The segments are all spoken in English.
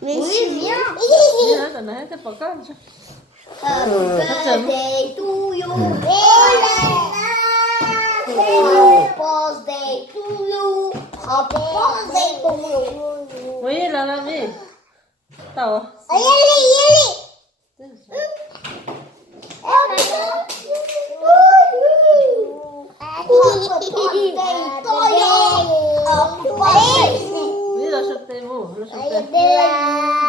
Oui, viens. Viens, t'en as un, t'es pas calme, ça. Happy birthday to you. Oh là là. Happy birthday to you. Happy birthday to you. Oui, là, là, oui. Tao. Yeli. Happy birthday to you. Happy birthday to you. Happy birthday. Oui, lâchez-vous, lâchez-vous.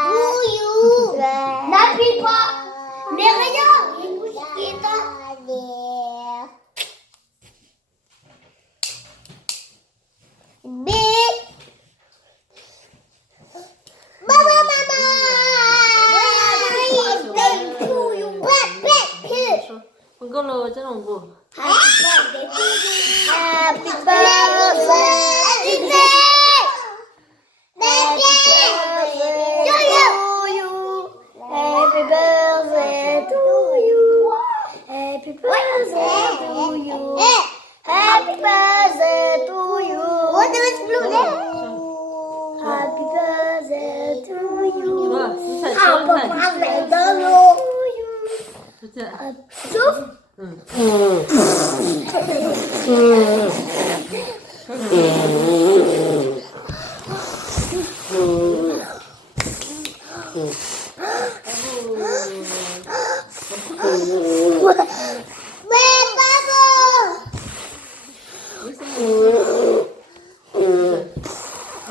To you. N'appuie pas. Mais regarde, il bouge qui est Penggalau je nunggu. Happy birthday to you. Happy birthday to you. Happy birthday to you. Happy birthday to you. Happy birthday to you. What is blue there? Happy birthday to you. Happy birthday to you. Souffle. Mais papa.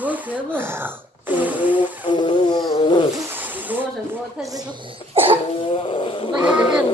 Bon, c'est bon.